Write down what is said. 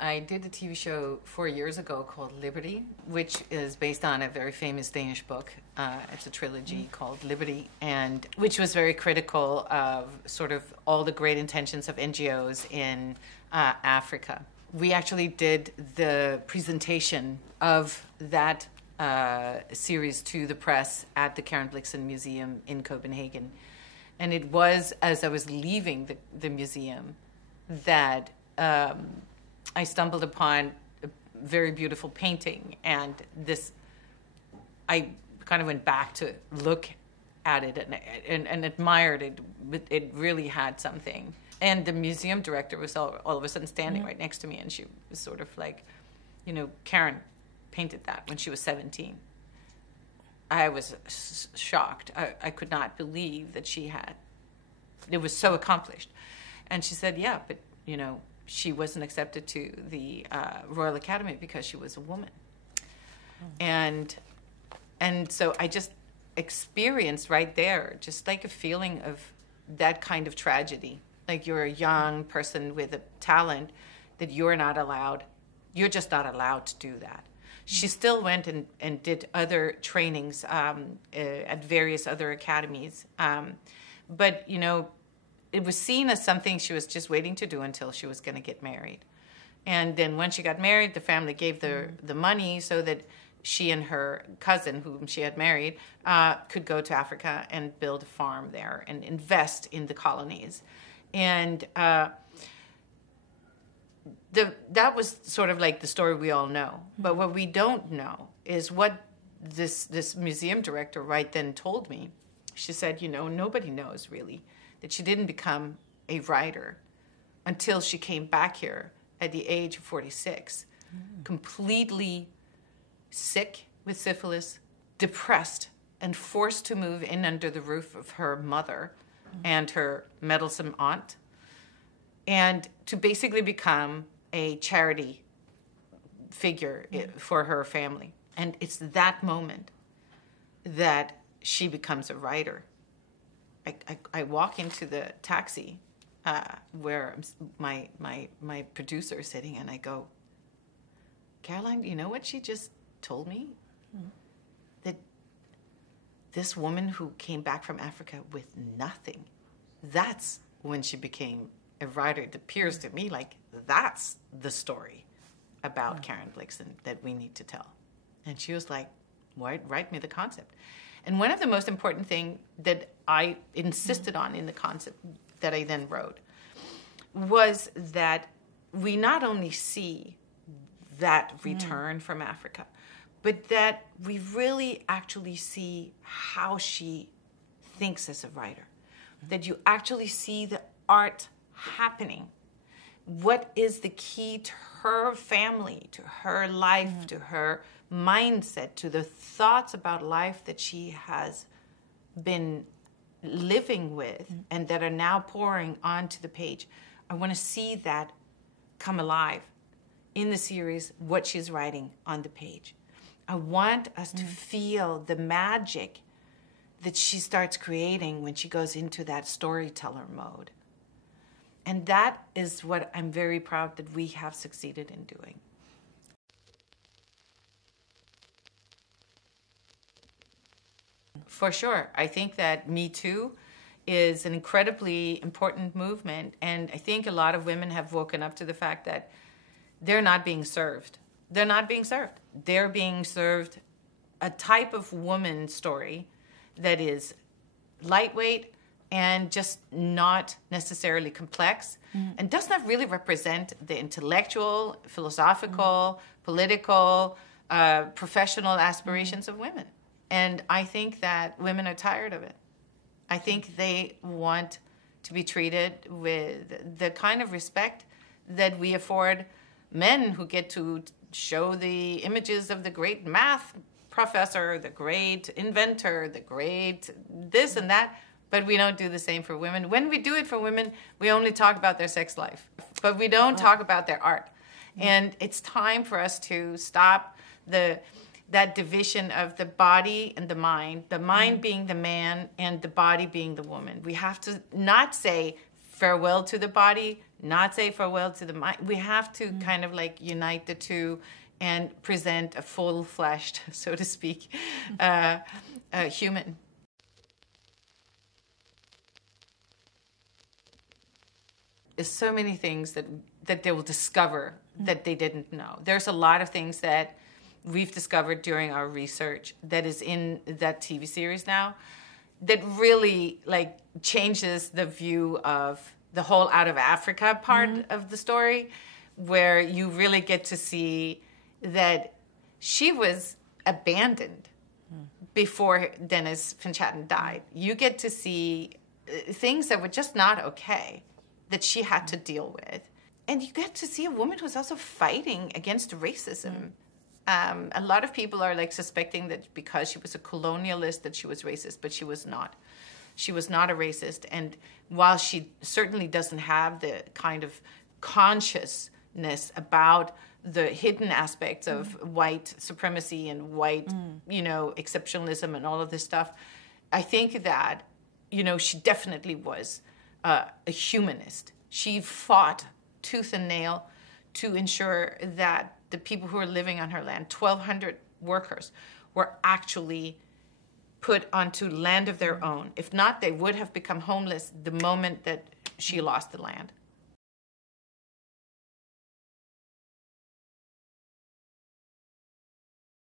I did a TV show 4 years ago called Liberty, which is based on a very famous Danish book. It's a trilogy called Liberty, and which was very critical of sort of all the great intentions of NGOs in Africa. We actually did the presentation of that series to the press at the Karen Blixen Museum in Copenhagen. And it was as I was leaving the museum that I stumbled upon a very beautiful painting, and I kind of went back to look at it and admired it. It really had something. And the museum director was all of a sudden standing right next to me, and she was sort of like, Karen painted that when she was 17. I was shocked. I could not believe that it was so accomplished. And she said, yeah, but, she wasn't accepted to the Royal Academy because she was a woman. And so I just experienced right there, just like a feeling of that kind of tragedy. Like you're a young person with a talent that you're just not allowed to do that. She still went and did other trainings at various other academies. But, it was seen as something she was just waiting to do until she was going to get married. And then when she got married, the family gave the money so that she and her cousin, whom she had married, could go to Africa and build a farm there and invest in the colonies. And that was sort of like the story we all know. But what we don't know is what this museum director right then told me. She said, nobody knows really that she didn't become a writer until she came back here at the age of 46, completely sick with syphilis, depressed, and forced to move in under the roof of her mother and her meddlesome aunt, and to basically become a charity figure for her family. And it's that moment that she becomes a writer. I walk into the taxi where my producer is sitting, and I go, Caroline, you know what she just told me? That this woman who came back from Africa with nothing, that's when she became a writer. It appears to me like that's the story about Karen Blixen that we need to tell. And she was like, write me the concept. And one of the most important things that I insisted on in the concept that I then wrote was that we not only see that return from Africa, but that we really actually see how she thinks as a writer. That you actually see the art happening. What is the key to her family, to her life, to her mindset, to the thoughts about life that she has been living with and that are now pouring onto the page. I want to see that come alive in the series, what she's writing on the page. I want us to feel the magic that she starts creating when she goes into that storyteller mode. And that is what I'm very proud that we have succeeded in doing. For sure. I think that Me Too is an incredibly important movement, and I think a lot of women have woken up to the fact that they're not being served. They're not being served. They're being served a type of woman story that is lightweight and just not necessarily complex and does not really represent the intellectual, philosophical, political, professional aspirations of women. And I think that women are tired of it. I think they want to be treated with the kind of respect that we afford men who get to show the images of the great math professor, the great inventor, the great this and that, but we don't do the same for women. When we do it for women, we only talk about their sex life, but we don't talk about their art. And it's time for us to stop that division of the body and the mind being the man and the body being the woman. We have to not say farewell to the body, not say farewell to the mind. We have to kind of like unite the two and present a full-fleshed, so to speak, human. There's so many things that they will discover that they didn't know. There's a lot of things that we've discovered during our research that is in that TV series now that really like changes the view of the whole out of Africa part of the story, where you really get to see that she was abandoned before Dennis Van Chatten died. You get to see things that were just not okay that she had to deal with. And you get to see a woman who's also fighting against racism. A lot of people are like suspecting that because she was a colonialist that she was racist, but she was not. She was not a racist. And while she certainly doesn't have the kind of consciousness about the hidden aspects of white supremacy and white, exceptionalism and all of this stuff, I think that, she definitely was a humanist. She fought tooth and nail to ensure that the people who were living on her land, 1,200 workers, were actually put onto land of their own. If not, they would have become homeless the moment that she lost the land.